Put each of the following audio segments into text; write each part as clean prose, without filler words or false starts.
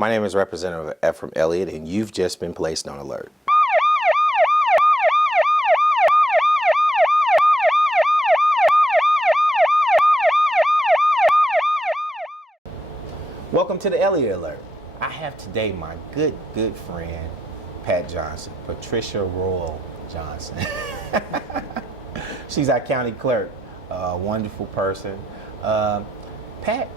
My name is Representative Ephraim Elliott, and you've just been placed on alert. Welcome to the Elliott Alert. I have today my good friend, Pat Johnson, Patricia Royal Johnson. She's our county clerk, a wonderful person. Pat,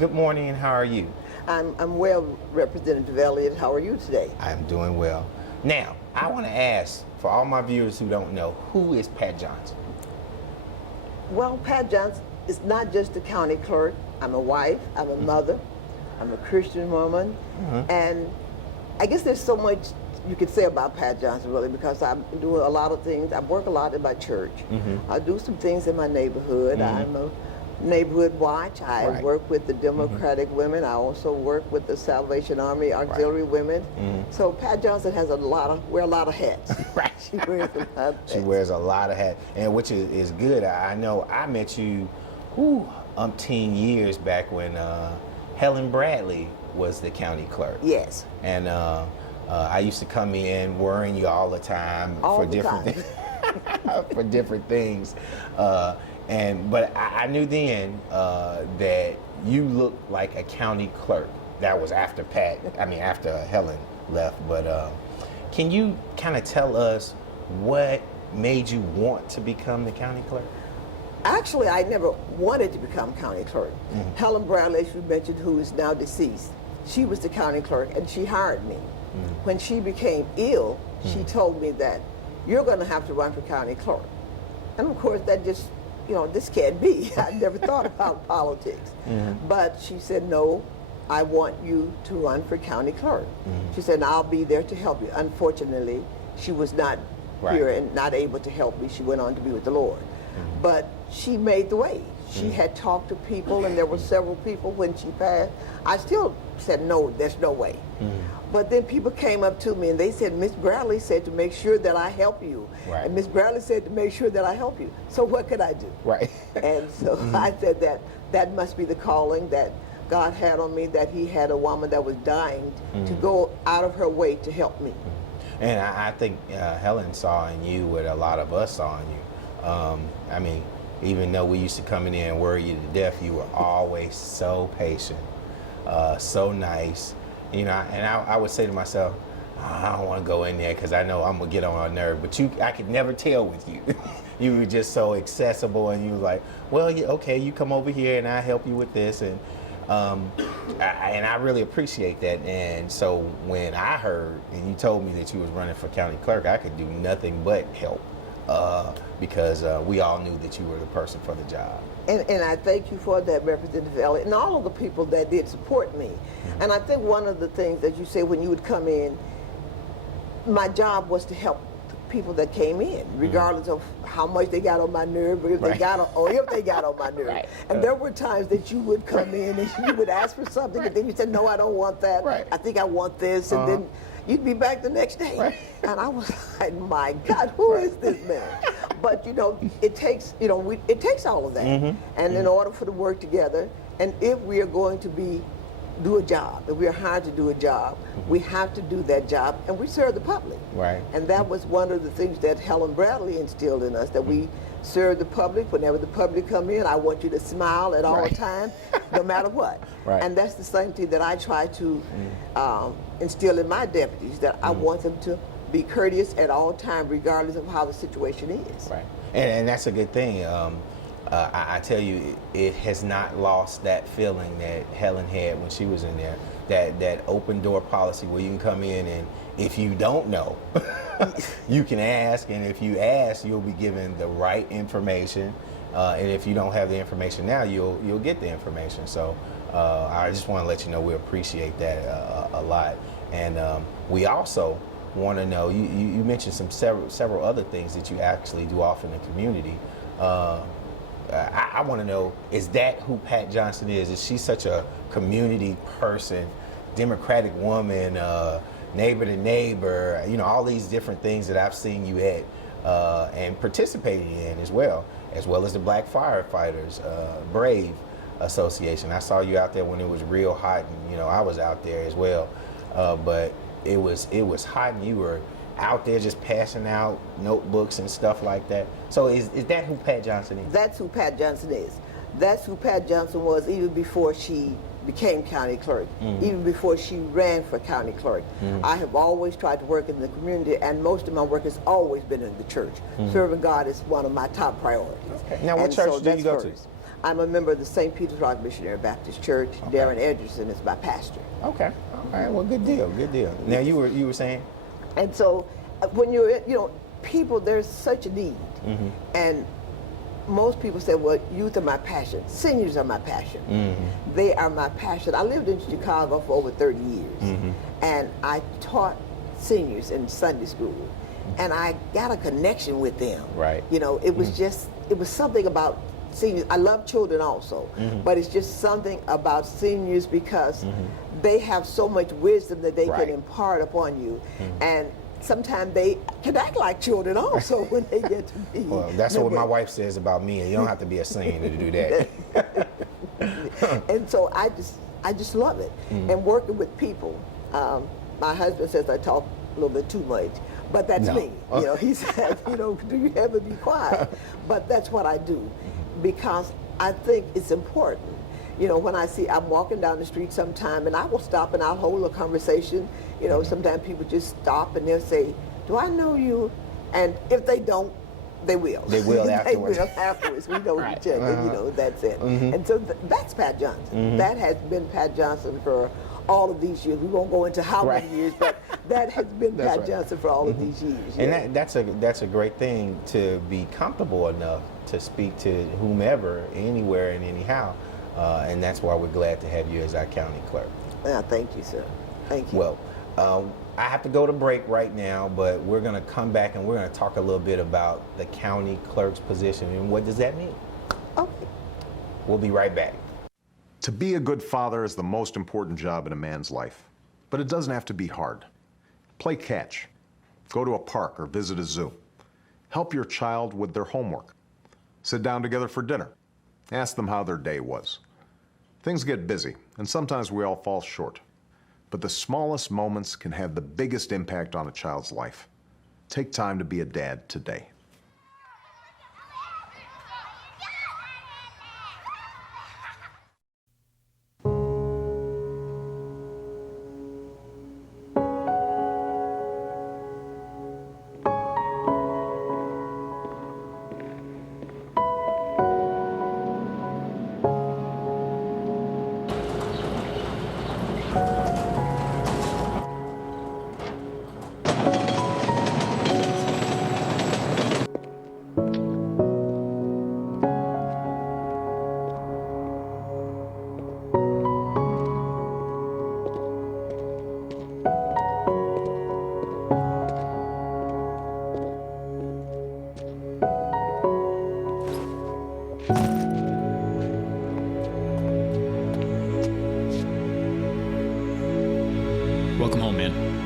good morning, and how are you? I'm well, Representative Elliott. How are you today? I'm doing well. Now, I want to ask, for all my viewers who don't know, who is Pat Johnson? Well, Pat Johnson is not just a county clerk. I'm a wife, I'm a mother, I'm a Christian woman, and I guess there's so much you could say about Pat Johnson, really, because I'm doing a lot of things. I work a lot in my church. I do some things in my neighborhood. I'm a neighborhood watch. I work with the Democratic women. I also work with the Salvation Army Auxiliary women. So Pat Johnson has wear a lot of hats. Right. She wears a lot of hats. She wears a lot of hats, and which is good. I know I met you, umpteen years back when Helen Bradley was the county clerk. Yes. And I used to come in worrying you all the time for different things. But I knew then that you looked like a county clerk. That was after after Helen left. But can you kind of tell us what made you want to become the county clerk? Actually, I never wanted to become county clerk. Helen Bradley, as you mentioned, who is now deceased, she was the county clerk, and she hired me. When she became ill, she told me that you're going to have to run for county clerk. And of course, that just, this can't be. I never thought about politics. But she said, no, I want you to run for county clerk. She said, I'll be there to help you. Unfortunately, she was not here and not able to help me. She went on to be with the Lord. But she made the way. She had talked to people, and there were several people when she passed. I still said, no, there's no way. But then people came up to me and they said, Miss Bradley said to make sure that I help you. And Miss Bradley said to make sure that I help you. So what could I do? And so I said that must be the calling that God had on me, that he had a woman that was dying to go out of her way to help me. And I think Helen saw in you what a lot of us saw in you. Even though we used to come in there and worry you to death, you were always so patient, so nice. And I would say to myself, I don't want to go in there because I know I'm going to get on her nerve. But I could never tell with you. You were just so accessible, and you were like, well, okay, you come over here and I'll help you with this. And I really appreciate that. And so when I heard and you told me that you was running for county clerk, I could do nothing but help. Because we all knew that you were the person for the job. And I thank you for that, Representative Elliott, and all of the people that did support me. And I think one of the things that you said when you would come in, my job was to help the people that came in, regardless of how much they got on my nerve, or if they got on my nerve. And there were times that you would come in and you would ask for something, and then you said, no, I don't want that. I think I want this, and then you'd be back the next day. And I was like, my God, who is this man? But it takes, it takes all of that. And in order for the work together, and if we are going to do a job, if we are hired to do a job, we have to do that job, and we serve the public. And that was one of the things that Helen Bradley instilled in us, that we serve the public. Whenever the public come in, I want you to smile at all times, no matter what. And that's the same thing that I try to instill in my deputies, that I want them to be courteous at all times, regardless of how the situation is. And that's a good thing. I tell you, it has not lost that feeling that Helen had when she was in there. That open door policy where you can come in, and if you don't know, you can ask, and if you ask, you'll be given the right information. And if you don't have the information now, you'll get the information. So I just want to let you know we appreciate that a lot. And we also want to know, you mentioned several other things that you actually do off in the community. I want to know, is that who Pat Johnson is? Is she such a community person, Democratic woman, neighbor to neighbor, all these different things that I've seen you at and participating in as well as the Black firefighters, Brave. Association. I saw you out there when it was real hot, and you know I was out there as well. But it was hot, and you were out there just passing out notebooks and stuff like that. So is that who Pat Johnson is? That's who Pat Johnson is. That's who Pat Johnson was even before she became county clerk, even before she ran for county clerk. I have always tried to work in the community, and most of my work has always been in the church. Serving God is one of my top priorities. Okay. Now, what church do you go to? I'm a member of the St. Peter's Rock Missionary Baptist Church. Okay. Darren Edgerson is my pastor. Okay. All right. Well, good deal. Good deal. Now, you were saying? And so, when you're, people, there's such a need, and most people say, well, youth are my passion. Seniors are my passion. They are my passion. I lived in Chicago for over 30 years, and I taught seniors in Sunday school, and I got a connection with them. Right. It was it was something about seniors. I love children also, but it's just something about seniors because they have so much wisdom that they can impart upon you, and sometimes they can act like children also when they get to be. Well, that's what my wife says about me, and you don't have to be a senior to do that. And so I just love it. And working with people. My husband says I talk a little bit too much, but that's me. He says, do you ever be quiet? But that's what I do because I think it's important. When I'm walking down the street sometime, and I will stop and I'll hold a conversation. Sometimes people just stop and they'll say, do I know you? And if they don't, they will. They will afterwards. They will afterwards. We know each other, that's it. And so that's Pat Johnson. That has been Pat Johnson for all of these years. We won't go into how many years, but that has been Pat Johnson for all of these years. And that's a great thing, to be comfortable enough to speak to whomever, anywhere and anyhow. And that's why we're glad to have you as our county clerk. Thank you, sir. Thank you. Well, I have to go to break right now, but we're going to come back and we're going to talk a little bit about the county clerk's position and what does that mean. Okay. We'll be right back. To be a good father is the most important job in a man's life, but it doesn't have to be hard. Play catch, go to a park or visit a zoo, help your child with their homework, sit down together for dinner, ask them how their day was. Things get busy, and sometimes we all fall short. But the smallest moments can have the biggest impact on a child's life. Take time to be a dad today. Welcome home, man.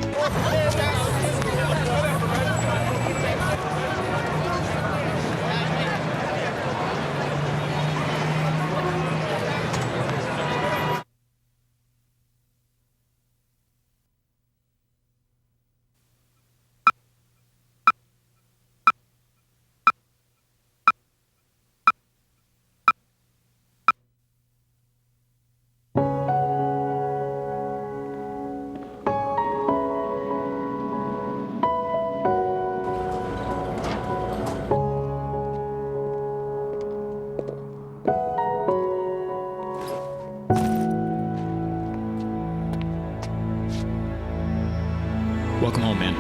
Welcome home, man.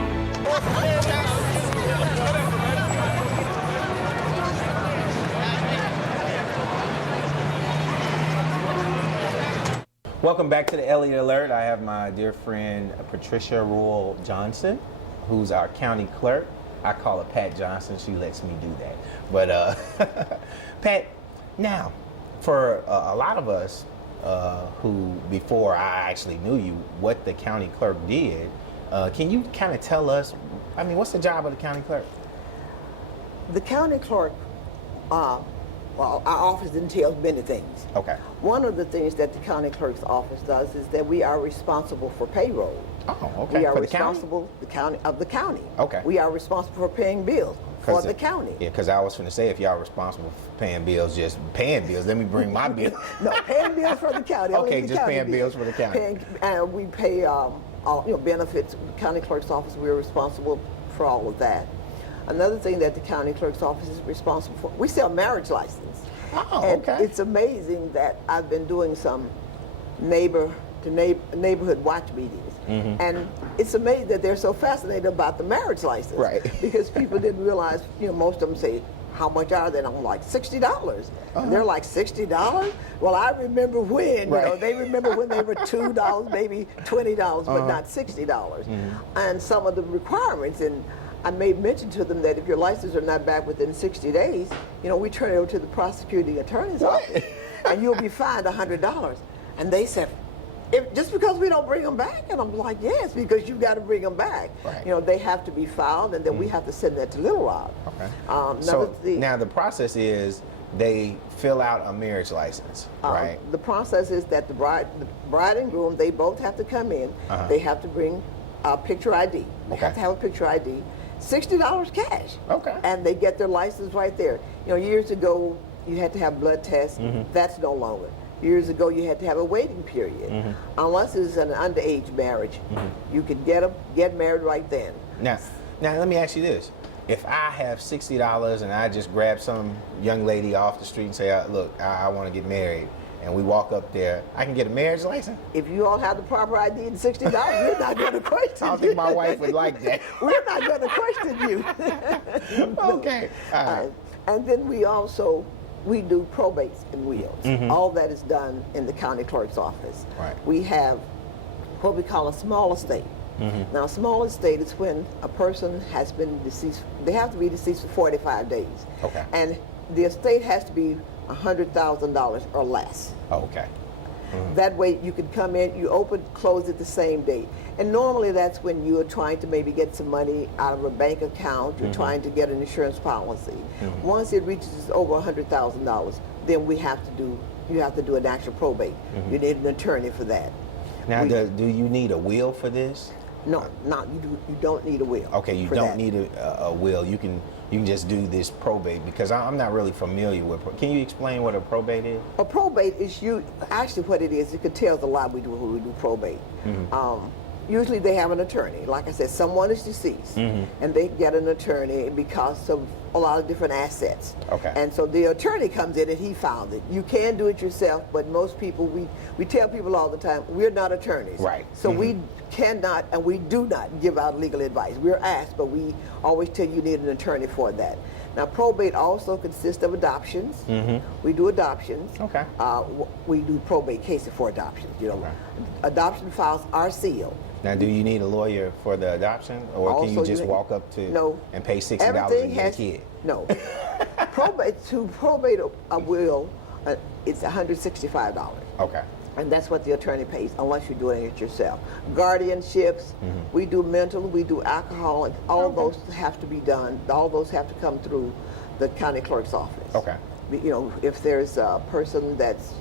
Welcome back to the Elliott Alert. I have my dear friend Patricia Rural Johnson, who's our county clerk. I call her Pat Johnson. She lets me do that. But Pat, now, for a lot of us who, before I actually knew you, what the county clerk did, can you kind of tell us, what's the job of the county clerk? The county clerk well, our office entails many things. Okay. One of the things that the county clerk's office does is that we are responsible for payroll. Oh, okay. We are For responsible the county. Okay. We are responsible for paying bills for the county. Yeah, because I was going to say, if y'all responsible for paying bills, just paying bills, let me bring my bill. No, paying bills for the county. Okay, just paying bills for the county. And we pay all, benefits. The county clerk's office, we are responsible for all of that. Another thing that the county clerk's office is responsible for, we sell marriage license. Oh, and okay. It's amazing that I've been doing some neighborhood watch meetings. And it's amazing that they're so fascinated about the marriage license. Right. Because people didn't realize, most of them say, how much are they? And I'm like, $60. And they're like, $60? Well, I remember when, they remember when they were $2, maybe $20, but not $60. And some of the requirements, and I made mention to them that if your license are not back within 60 days, we turn it over to the prosecuting attorney's office, and you'll be fined $100. And they said, just because we don't bring them back? And I'm like, yes, because you've got to bring them back. Right. They have to be filed, and then we have to send that to Little Rock. Okay. So now the process is they fill out a marriage license, right? The process is that the bride and groom, they both have to come in. They have to bring a picture ID. They have to have a picture ID. $60 cash. Okay. And they get their license right there. Years ago, you had to have blood tests. That's no longer. Years ago, you had to have a waiting period. Unless it's an underage marriage, you could get married right then. Now, let me ask you this. If I have $60 and I just grab some young lady off the street and say, look, I want to get married, and we walk up there, I can get a marriage license? If you all have the proper ID and $60, we're not going to question you. I don't think my wife would like that. We're not going to question you. Okay. All right. And then we do probates and wills. All that is done in the county clerk's office. Right. We have what we call a small estate. Now, a small estate is when a person has been deceased. They have to be deceased for 45 days. Okay. And the estate has to be $100,000 or less. Oh, okay. That way you can come in, you close it the same date. And normally that's when you are trying to maybe get some money out of a bank account, you're trying to get an insurance policy. Once it reaches over $100,000, then you have to do an actual probate. You need an attorney for that. Now, do you need a will for this? No, you don't need a will. Okay, you don't need a will. You can just do this probate, because I'm not really familiar with. Can you explain what a probate is? A probate is actually what it is. It could tell us a lot when we do probate. Usually they have an attorney. Like I said, someone is deceased, and they get an attorney because of a lot of different assets. Okay. And so the attorney comes in and he found it. You can do it yourself, but most people, we tell people all the time, we're not attorneys. Right. So we cannot and we do not give out legal advice. We're asked, but we always tell you need an attorney for that. Now, probate also consists of adoptions. We do adoptions. Okay. We do probate cases for adoptions. Adoption files are sealed. Now, do you need a lawyer for the adoption, or can you just walk up to and pay $60 and get a kid? No. To probate a will, it's $165. Okay. And that's what the attorney pays, unless you're doing it yourself. Guardianships, we do mental, we do alcohol, and all those have to be done. All those have to come through the county clerk's office. Okay. If there's a person that's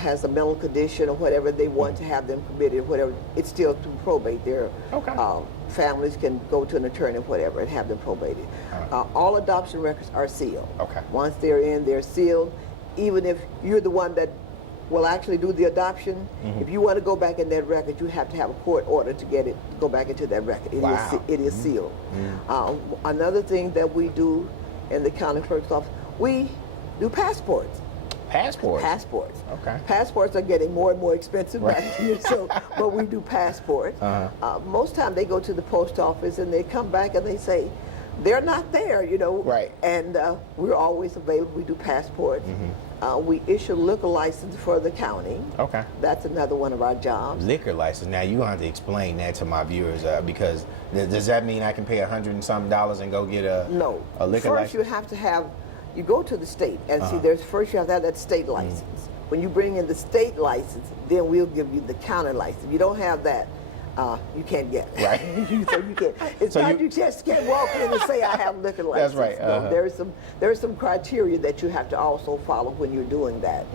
has a mental condition or whatever, they want to have them committed, whatever, it's still through probate. Their families can go to an attorney, whatever, and have them probated. All adoption records are sealed. Okay. Once they're in, they're sealed. Even if you're the one that will actually do the adoption, if you want to go back in that record, you have to have a court order to go back into that record. It is sealed. Another thing that we do in the county clerk's office, we do passports. Passports? Passports. Okay. Passports are getting more and more expensive right here, but we do passports. Most time they go to the post office and they come back and they say, they're not there, Right. And we're always available. We do passports. We issue liquor license for the county. Okay. That's another one of our jobs. Liquor license. Now, you're going to have to explain that to my viewers, because does that mean I can pay $100 and something and go get a liquor license? First, you have to have, you go to the state and see, first you have to have that state license. When you bring in the state license, then we'll give you the county license. If you don't have that, You can't get it. Right. So you can't. It's So not you just can't walk in and say I have a liquor license. That's right. No, there's some criteria that you have to also follow when you're doing that.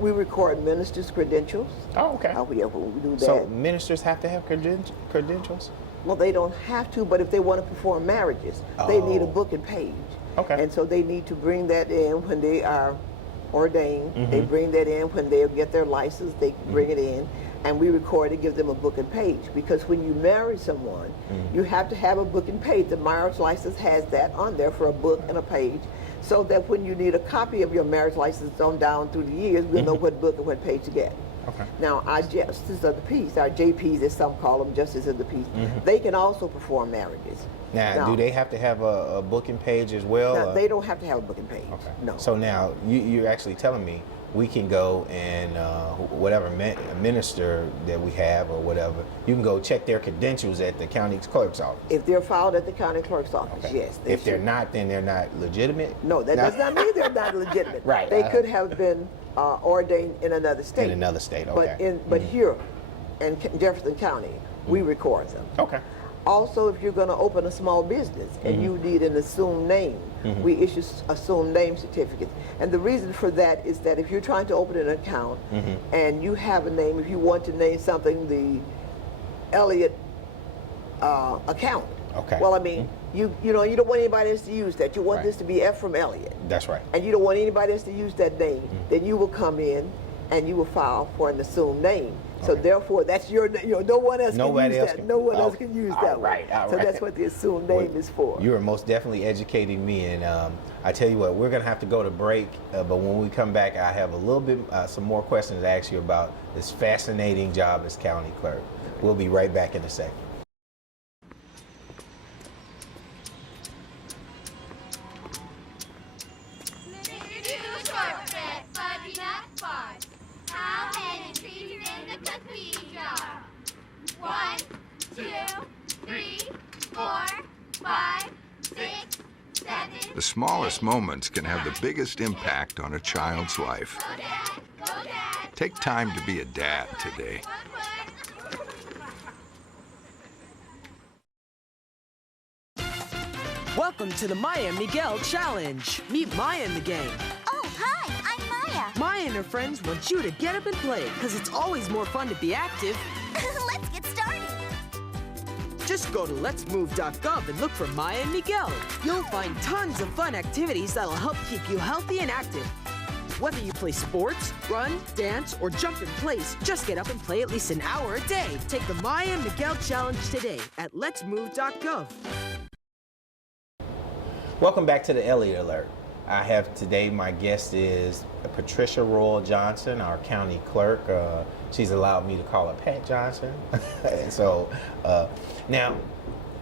We record ministers' credentials. Oh, okay. We do that. So ministers have to have credentials? Well, they don't have to, but if they want to perform marriages, they need a booking page. Okay. And so they need to bring that in when they are ordained. They bring that in when they get their license. They bring it in, and we record it, give them a booking page. Because when you marry someone, you have to have a booking page. The marriage license has that on there for a book and a page, so that when you need a copy of your marriage license on down through the years, we'll know what book and what page to get. Okay. Now, our justices of the peace, our JPs as some call them, justices of the peace, they can also perform marriages. Now, do they have to have a booking page as well? No, they don't have to have a booking page. Okay. No. So now you're actually telling me we can go and whatever minister that we have or whatever, you can go check their credentials at the county clerk's office. If they're filed at the county clerk's office, Okay. yes. If they're not, then they're not legitimate? No, that does not mean they're not legitimate. Right. They could have been ordained in another state. In another state, okay. But here in Jefferson County, we record them. Okay. Also, if you're going to open a small business and you need an assumed name, we issue assumed name certificates. And the reason for that is that if you're trying to open an account and you have a name, if you want to name something the ELLIOTT account. Okay. Well, I mean, you know, you don't want anybody else to use that. You want this to be F from Elliott. That's right. And you don't want anybody else to use that name. Then you will come in and you will file for an assumed name. So therefore, that's your, no one else can use that. No one else can use that one. So that's what the assumed name is for. You are most definitely educating me, and I tell you what, we're going to have to go to break, but when we come back, I have a little bit, some more questions to ask you about this fascinating job as county clerk. We'll be right back in a second. The smallest moments can have the biggest impact on a child's life. Take time to be a dad today. Welcome to the Maya and Miguel Challenge. Meet Maya in the game. Oh, hi, I'm Maya. Maya and her friends want you to get up and play, because it's always more fun to be active. Let's get started. Just go to letsmove.gov and look for Maya and Miguel. You'll find tons of fun activities that'll help keep you healthy and active. Whether you play sports, run, dance, or jump in place, just get up and play at least an hour a day. Take the Maya and Miguel Challenge today at letsmove.gov. Welcome back to the Elliott Alert. I have today, my guest is Patricia Royal Johnson, our county clerk. She's allowed me to call her Pat Johnson. And so now,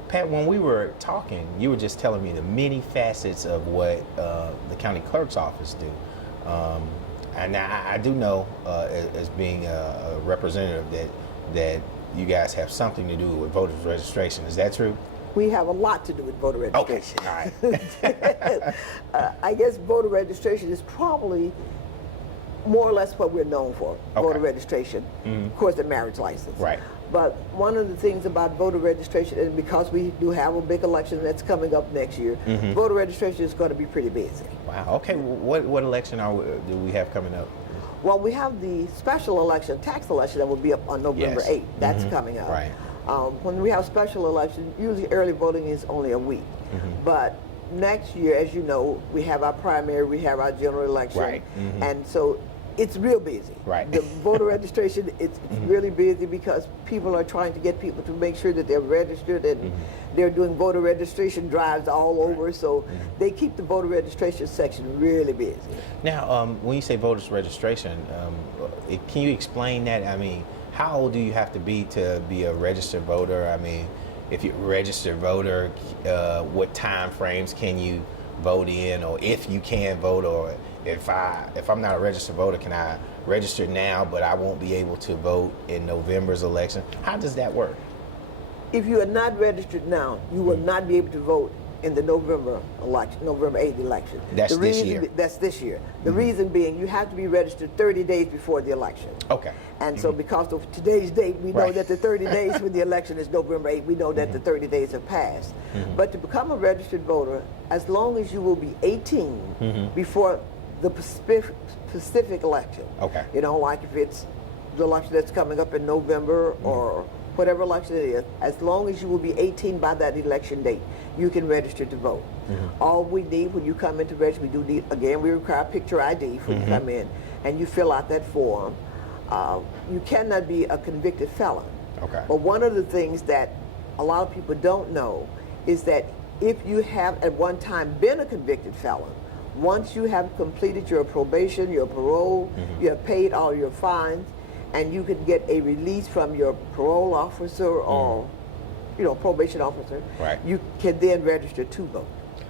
Pat, when we were talking, you were just telling me the many facets of what the county clerk's office do. And I do know, as being a representative, that you guys have something to do with voters registration. Is that true? We have a lot to do with voter registration. Okay, all right. I guess voter registration is probably more or less what we're known for, voter registration. Of course, the marriage license. Right. But one of the things about voter registration, and because we do have a big election that's coming up next year, voter registration is going to be pretty busy. Wow. Okay. What election do we have coming up? Well, we have the special election, tax election, that will be up on November 8th. That's coming up. Right. When we have special elections, usually early voting is only a week. But next year, as you know, we have our primary, we have our general election. Right. And so it's real busy. Right. The voter registration, it's really busy because people are trying to get people to make sure that they're registered, and they're doing voter registration drives all over. So they keep the voter registration section really busy. Now, when you say voters registration, can you explain that? I mean, how old do you have to be a registered voter? I mean, if you're a registered voter, what time frames can you vote in, or if you can vote, or if I'm not a registered voter, can I register now, but I won't be able to vote in November's election? How does that work? If you are not registered now, you will not be able to vote in the November election, November 8th election. That's the this reason, year. That's this year. The reason being, you have to be registered 30 days before the election. Okay. And so because of today's date, we know Right. that the 30 days when the election is November 8th, we know that the 30 days have passed. But to become a registered voter, as long as you will be 18 before the specific election. Okay. You know, like if it's the election that's coming up in November or whatever election it is, as long as you will be 18 by that election date, you can register to vote. All we need when you come in to register, we do need, again, we require picture ID when you come in, and you fill out that form. You cannot be a convicted felon. Okay. But one of the things that a lot of people don't know is that if you have at one time been a convicted felon, once you have completed your probation, your parole, you have paid all your fines, and you can get a release from your parole officer or, you know, probation officer, Right. you can then register to vote.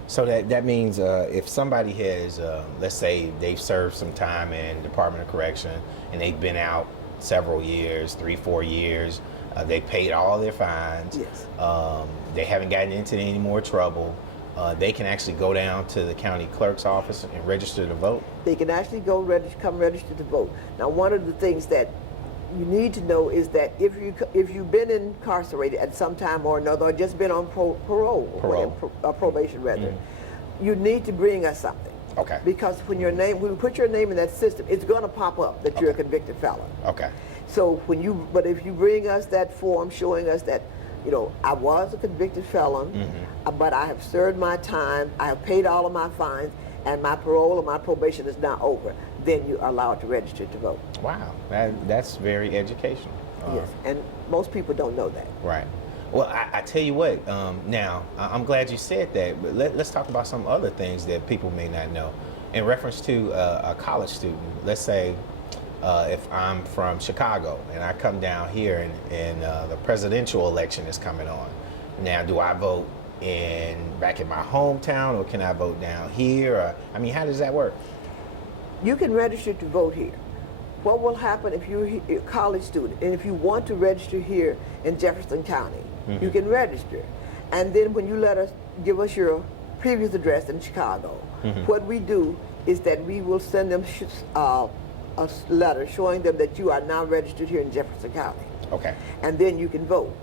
So that means if somebody has, let's say they've served some time in Department of Correction and they've been out several years, 3-4 years, they paid all their fines, Yes. they haven't gotten into any more trouble, they can actually go down to the county clerk's office and register to vote? They can actually go come register to vote. Now, one of the things that you need to know is that if you've been incarcerated at some time or another, or just been on parole. Probation rather, you need to bring us something. Okay. Because when we put your name in that system, it's going to pop up that you're a convicted felon. Okay. So but if you bring us that form showing us that, you know, I was a convicted felon, but I have served my time, I have paid all of my fines, and my parole or my probation is now over, then you are allowed to register to vote. Wow, that's very educational. Yes, and most people don't know that. Right. Well, I tell you what, now, I'm glad you said that, but let's talk about some other things that people may not know. In reference to a college student, let's say if I'm from Chicago and I come down here and the presidential election is coming on. Now, do I vote back in my hometown, or can I vote down here? Or, I mean, how does that work? You can register to vote here. What will happen if you're a college student and if you want to register here in Jefferson County, you can register. And then when you give us your previous address in Chicago, what we do is that we will send them a letter showing them that you are now registered here in Jefferson County. Okay. And then you can vote.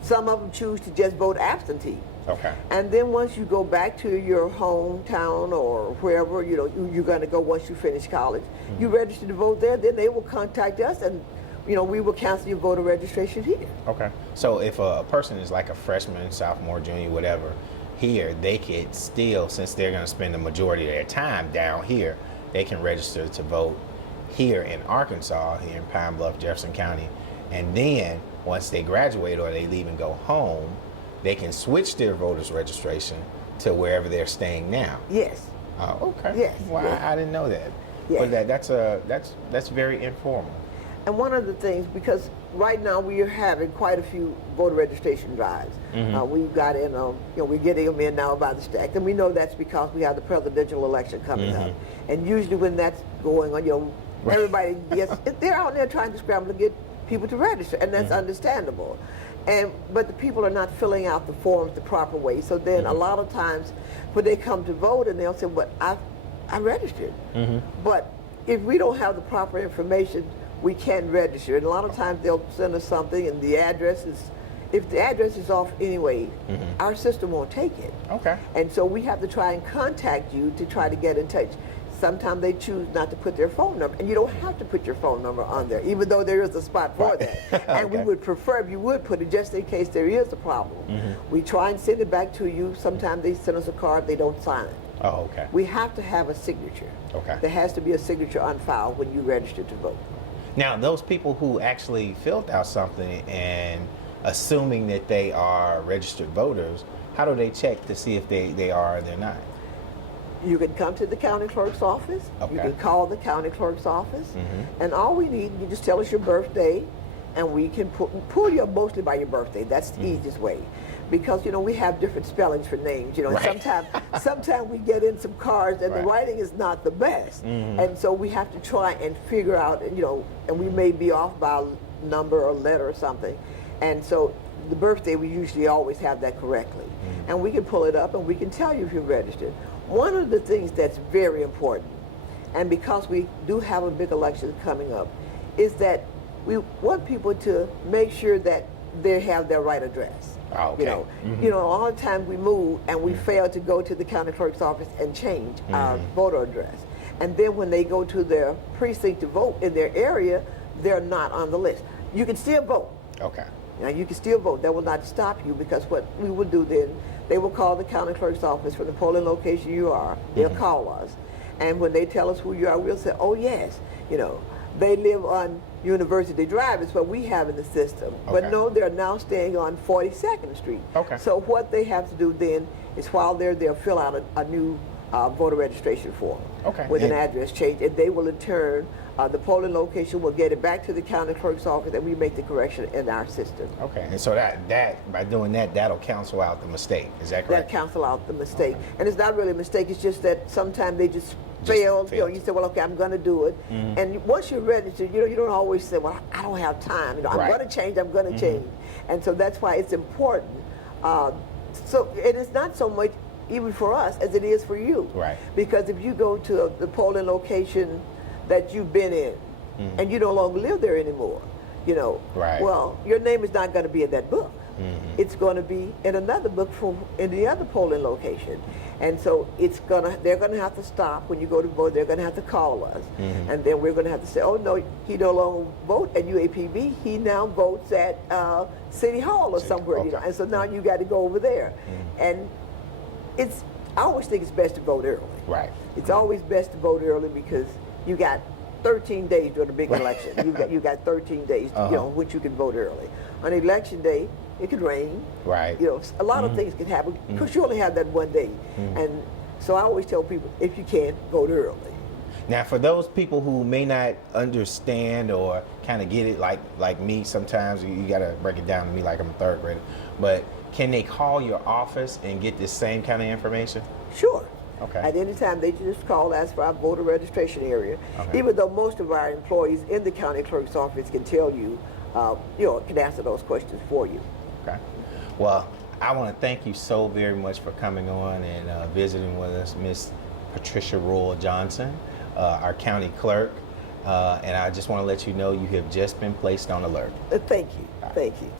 Some of them choose to just vote absentee. Okay. And then once you go back to your hometown or wherever, you know, you're going to go once you finish college, you register to vote there, then they will contact us and, you know, we will cancel your voter registration here. Okay. So if a person is like a freshman, sophomore, junior, whatever, here, they could still, since they're going to spend the majority of their time down here, they can register to vote here in Arkansas, here in Pine Bluff, Jefferson County. And then once they graduate or they leave and go home, they can switch their voter's registration to wherever they're staying now. Yes. Oh, okay. Yes. Well, Yes. I didn't know that. Yes. But that's very informal. And one of the things, because right now we are having quite a few voter registration drives. We've got in, you know, we're getting them in now by the stack, and we know that's because we have the presidential election coming up. And usually when that's going on, you know, everybody they're out there trying to scramble to get people to register, and that's understandable. But the people are not filling out the forms the proper way. So then a lot of times when they come to vote and they'll say, well, I registered. But if we don't have the proper information, we can't register. And a lot of times they'll send us something and the address is, if the address is off anyway, our system won't take it. Okay. And so we have to try and contact you to try to get in touch. Sometimes they choose not to put their phone number, and you don't have to put your phone number on there, even though there is a spot for that. And we would prefer if you would put it just in case there is a problem. We try and send it back to you. Sometimes they send us a card, they don't sign it. Oh, okay. We have to have a signature. Okay. There has to be a signature on file when you register to vote. Now, those people who actually filled out something and assuming that they are registered voters, how do they check to see if they are or they're not? You can come to the county clerk's office. Okay. You can call the county clerk's office. And all we need, you just tell us your birthday, and we can pull you up mostly by your birthday. That's the easiest way. Because, you know, we have different spellings for names, you know. Right. Sometimes we get in some cards and the writing is not the best. And so we have to try and figure out, you know, and we may be off by a number or letter or something. And so the birthday, we usually always have that correctly. And we can pull it up and we can tell you if you're registered. One of the things that's very important, and because we do have a big election coming up, is that we want people to make sure that they have their right address. Oh, okay. You know, a lot of times we move and we fail to go to the county clerk's office and change our voter address. And then when they go to their precinct to vote in their area, they're not on the list. You can still vote. Okay. Now, you can still vote. That will not stop you, because what we will do then, they will call the county clerk's office from the polling location you are. They'll call us. And when they tell us who you are, we'll say, oh, yes, you know, they live on University Drive is what we have in the system. Okay. But no, they're now staying on 42nd Street. Okay. So what they have to do then is while they're there, fill out a new voter registration form with an address change, and they will in turn, the polling location will get it back to the county clerk's office, and we make the correction in our system. Okay, and so that by doing that, that'll cancel out the mistake. Is that correct? That cancel out the mistake. And it's not really a mistake, it's just that sometimes they just fail. You know, you say, well, okay, I'm going to do it. And once you're registered, you know, you don't always say, well, I don't have time. You know, I'm going to change, I'm going to change. And so that's why it's important. So it is not so much even for us as it is for you. Right. Because if you go to the polling location that you've been in and you no longer live there anymore, you know, well, your name is not going to be in that book. It's going to be in another book in the other polling location. And so they're going to have to stop when you go to vote. They're going to have to call us. And then we're going to have to say, oh, no, he no longer votes at UAPB. He now votes at City Hall or somewhere. You know? And so now you got to go over there. And I always think it's best to vote early. Right. It's always best to vote early because you got 13 days during a big election. You got 13 days, you know, which you can vote early. On election day, it could rain. Right. You know, a lot of things can happen because you only have that one day. And so I always tell people, if you can, vote early. Now, for those people who may not understand or kind of get it, like me, sometimes you got to break it down to me like I'm a third grader. But can they call your office and get this same kind of information? Sure. Okay. At any time, they just call, ask for our voter registration area. Okay. Even though most of our employees in the county clerk's office can tell you, you know, can answer those questions for you. Okay. Well, I want to thank you so very much for coming on and visiting with us, Miss Patricia Royal Johnson, our county clerk. And I just want to let you know you have just been placed on alert. Thank you. Thank you.